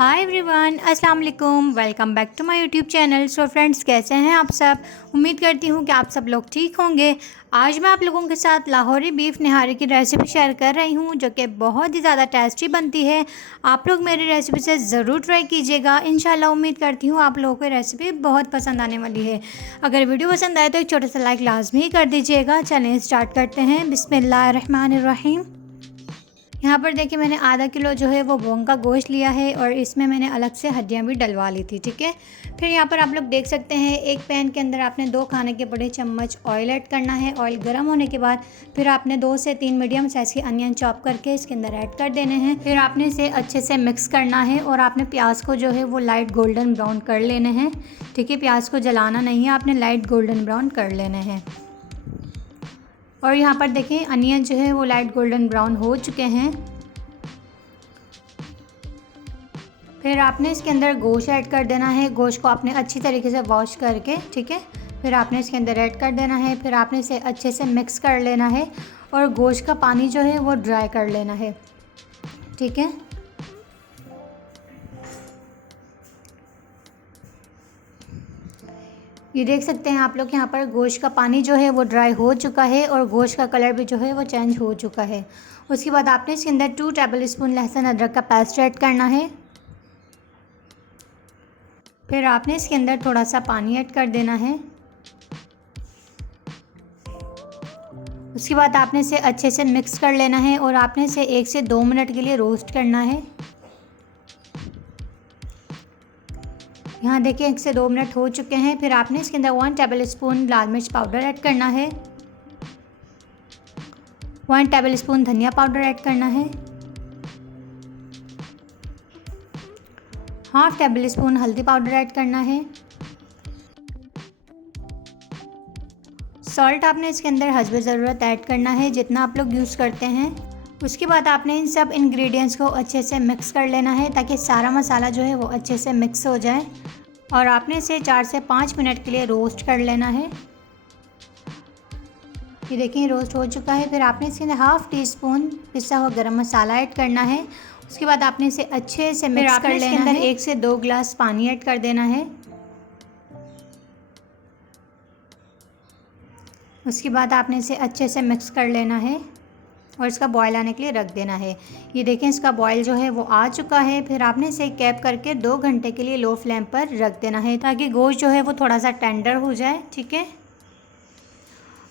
हाय everyone, अस्सलाम वालेकुम। Welcome back to my YouTube channel. So friends, कैसे हैं आप सब? उम्मीद करती हूँ कि आप सब लोग ठीक होंगे। आज मैं आप लोगों के साथ लाहौरी बीफ निहारी की रेसिपी शेयर कर रही हूँ, जो कि बहुत ही ज़्यादा टेस्टी बनती है। आप लोग मेरी रेसिपी से ज़रूर ट्राई कीजिएगा। इंशाल्लाह उम्मीद करती हूँ आप लोगों को रेसिपी बहुत पसंद आने वाली है। अगर वीडियो पसंद आए तो एक छोटा सा लाइक लाजमी कर दीजिएगा। चलें स्टार्ट करते हैं। बिस्मिल्लाहिर्रहमानिर्रहीम। यहाँ पर देखिए, मैंने आधा किलो जो है वो बोंग का गोश्त लिया है और इसमें मैंने अलग से हड्डियाँ भी डलवा ली थी। ठीक है। फिर यहाँ पर आप लोग देख सकते हैं, एक पैन के अंदर आपने 2 खाने के बड़े चम्मच ऑयल ऐड करना है। ऑयल गर्म होने के बाद फिर आपने 2 से 3 मीडियम साइज़ की अनियन चॉप करके इसके अंदर ऐड कर देने हैं। फिर आपने इसे अच्छे से मिक्स करना है और आपने प्याज को जो है वो लाइट गोल्डन ब्राउन कर लेने हैं। ठीक है, प्याज को जलाना नहीं है, आपने लाइट गोल्डन ब्राउन कर लेने हैं। और यहाँ पर देखें, अनियन जो है वो लाइट गोल्डन ब्राउन हो चुके हैं। फिर आपने इसके अंदर गोश्त ऐड कर देना है। गोश्त को आपने अच्छी तरीके से वॉश करके, ठीक है, फिर आपने इसके अंदर ऐड कर देना है। फिर आपने इसे अच्छे से मिक्स कर लेना है और गोश्त का पानी जो है वो ड्राई कर लेना है। ठीक है। ये देख सकते हैं आप लोग, यहाँ पर गोश्त का पानी जो है वो ड्राई हो चुका है और गोश्त का कलर भी जो है वो चेंज हो चुका है। उसके बाद आपने इसके अंदर 2 टेबल स्पून लहसुन अदरक का पेस्ट ऐड करना है। फिर आपने इसके अंदर थोड़ा सा पानी ऐड कर देना है। उसके बाद आपने इसे अच्छे से मिक्स कर लेना है और आपने इसे 1 से 2 मिनट के लिए रोस्ट करना है। यहाँ देखिए 1 से 2 मिनट हो चुके हैं। फिर आपने इसके अंदर 1 टेबल स्पून लाल मिर्च पाउडर ऐड करना है। 1 टेबल स्पून धनिया पाउडर ऐड करना है। 1/2 टेबल स्पून हल्दी पाउडर ऐड करना है। सॉल्ट आपने इसके अंदर हस्बे ज़रूरत ऐड करना है, जितना आप लोग यूज़ करते हैं। उसके बाद आपने इन सब इंग्रेडिएंट्स को अच्छे से मिक्स कर लेना है, ताकि सारा मसाला जो है वो अच्छे से मिक्स हो जाए। और आपने इसे 4 से 5 मिनट के लिए रोस्ट कर लेना है। ये देखिए रोस्ट हो चुका है। फिर आपने इसके अंदर 1/2 टीस्पून पिसा हुआ गरम मसाला ऐड करना है। उसके बाद आपने इसे अच्छे से मिक्स कर लेना है। इसके अंदर 1 से 2 गिलास पानी ऐड कर देना है। उसके बाद आपने इसे अच्छे से मिक्स कर लेना है और इसका बॉयल आने के लिए रख देना है। ये देखें, इसका बॉयल जो है वो आ चुका है। फिर आपने इसे कैप करके 2 घंटे के लिए लो फ्लेम पर रख देना है, ताकि गोश्त जो है वो थोड़ा सा टेंडर हो जाए। ठीक है।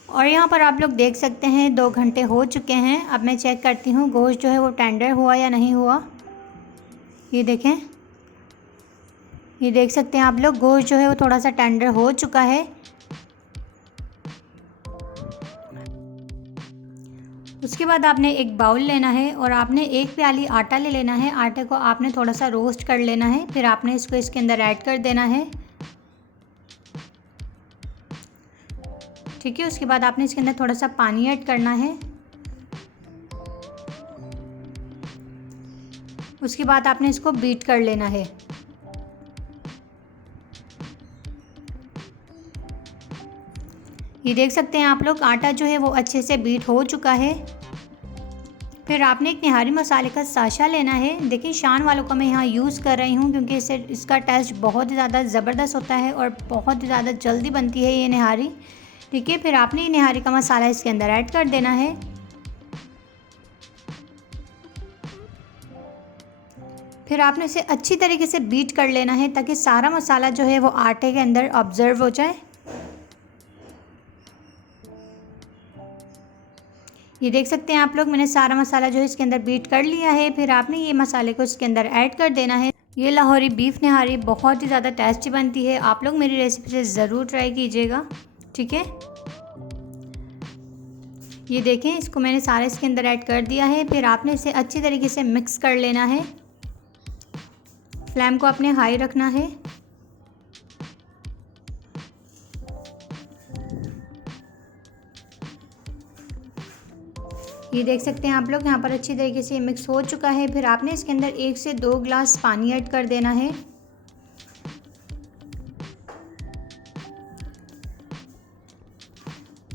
और यहाँ पर आप लोग देख सकते हैं 2 घंटे हो चुके हैं। अब मैं चेक करती हूँ गोश्त जो है वो टेंडर हुआ या नहीं हुआ। ये देखें, ये देख सकते हैं आप लोग, गोश्त जो है वो थोड़ा सा टेंडर हो चुका है। उसके बाद आपने एक बाउल लेना है और आपने 1 प्याली आटा ले लेना है। आटे को आपने थोड़ा सा रोस्ट कर लेना है। फिर आपने इसको इसके अंदर ऐड कर देना है। ठीक है। उसके बाद आपने इसके अंदर थोड़ा सा पानी ऐड करना है। उसके बाद आपने इसको बीट कर लेना है। ये देख सकते हैं आप लोग, आटा जो है वो अच्छे से बीट हो चुका है। फिर आपने एक निहारी मसाले का साशा लेना है। देखिए, शान वालों का मैं यहाँ यूज़ कर रही हूँ, क्योंकि इसका टेस्ट बहुत ही ज़्यादा ज़बरदस्त होता है और बहुत ही ज़्यादा जल्दी बनती है ये निहारी। ठीक है। फिर आपने ये निहारी का मसाला इसके अंदर ऐड कर देना है। फिर आपने इसे अच्छी तरीके से बीट कर लेना है, ताकि सारा मसाला जो है वो आटे के अंदर ऑब्जर्व हो जाए। ये देख सकते हैं आप लोग, मैंने सारा मसाला जो है इसके अंदर बीट कर लिया है। फिर आपने ये मसाले को इसके अंदर ऐड कर देना है। ये लाहौरी बीफ निहारी बहुत ही ज़्यादा टेस्टी बनती है। आप लोग मेरी रेसिपी से ज़रूर ट्राई कीजिएगा। ठीक है। ये देखें, इसको मैंने सारा इसके अंदर ऐड कर दिया है। फिर आपने इसे अच्छी तरीके से मिक्स कर लेना है। फ्लेम को आपने हाई रखना है। ये देख सकते हैं आप लोग, यहाँ पर अच्छी तरीके से मिक्स हो चुका है। फिर आपने इसके अंदर 1 से 2 गिलास पानी ऐड कर देना है।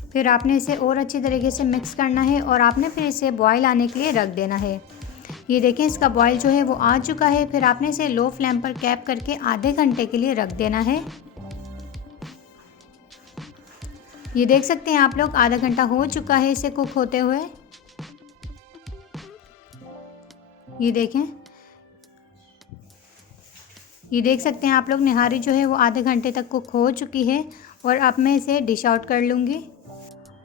फिर आपने इसे और अच्छी तरीके से मिक्स करना है और आपने फिर इसे बॉयल आने के लिए रख देना है। ये देखें इसका बॉयल जो है वो आ चुका है। फिर आपने इसे लो फ्लेम पर कैप करके आधे घंटे के लिए रख देना है। ये देख सकते हैं आप लोग, आधा घंटा हो चुका है इसे कुक होते हुए। ये देखें, ये देख सकते हैं आप लोग, निहारी जो है वो आधे घंटे तक कुक हो चुकी है। और अब मैं इसे डिश आउट कर लूँगी।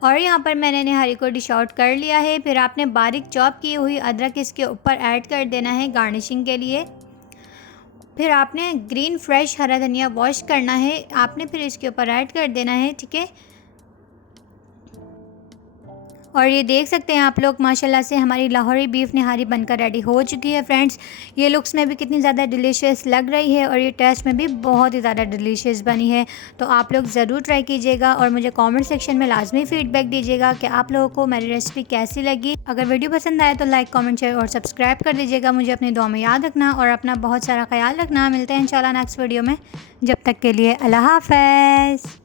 और यहाँ पर मैंने निहारी को डिश आउट कर लिया है। फिर आपने बारीक चॉप की हुई अदरक इसके ऊपर ऐड कर देना है गार्निशिंग के लिए। फिर आपने ग्रीन फ्रेश हरा धनिया वॉश करना है, आपने फिर इसके ऊपर ऐड कर देना है, ठीक है। और ये देख सकते हैं आप लोग, माशाल्लाह से हमारी लाहौरी बीफ निहारी बनकर रेडी हो चुकी है फ्रेंड्स। ये लुक्स में भी कितनी ज़्यादा डिलीशियस लग रही है और ये टेस्ट में भी बहुत ही ज़्यादा डिलीशियस बनी है। तो आप लोग ज़रूर ट्राई कीजिएगा और मुझे कमेंट सेक्शन में लाजमी फ़ीडबैक दीजिएगा कि आप लोगों को मेरी रेसिपी कैसी लगी। अगर वीडियो पसंद आए तो लाइक, कमेंट, शेयर और सब्सक्राइब कर दीजिएगा। मुझे अपनी दुआ में याद रखना और अपना बहुत सारा ख्याल रखना। मिलते हैं इंशाल्लाह नेक्स्ट वीडियो में। जब तक के लिए अल्लाह हाफ़िज़।